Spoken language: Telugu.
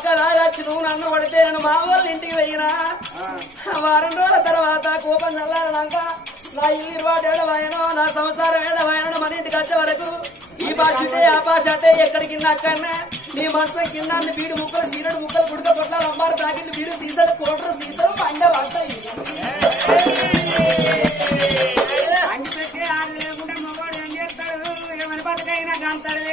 పక్క రాగచ్చి నువ్వు నన్ను కొడితే నేను మా వాళ్ళ ఇంటికి పోయినా వారం రోజుల తర్వాత కోపం చల్లారనాక నా ఇల్లు ఇరువాడేడవాయనో నా సంసారం ఏడవాయనో మన ఇంటికి వచ్చే వరకు ఈ భాష అంటే ఆ భాష అంటే ఎక్కడికి అక్కడనే నీ మనసు కింద బీడు ముక్కలు సీరడు ముక్కలు గుడిక పొట్లాలు అమ్మారు ప్యాకెట్లు బీడు సీతలు కోటరు సీతలు పండ పడతాయి అంటి పెట్టి ఆరు లేకుండా మగవాడు ఏం చేస్తాడు ఏమని బతకైనా కాంతాడు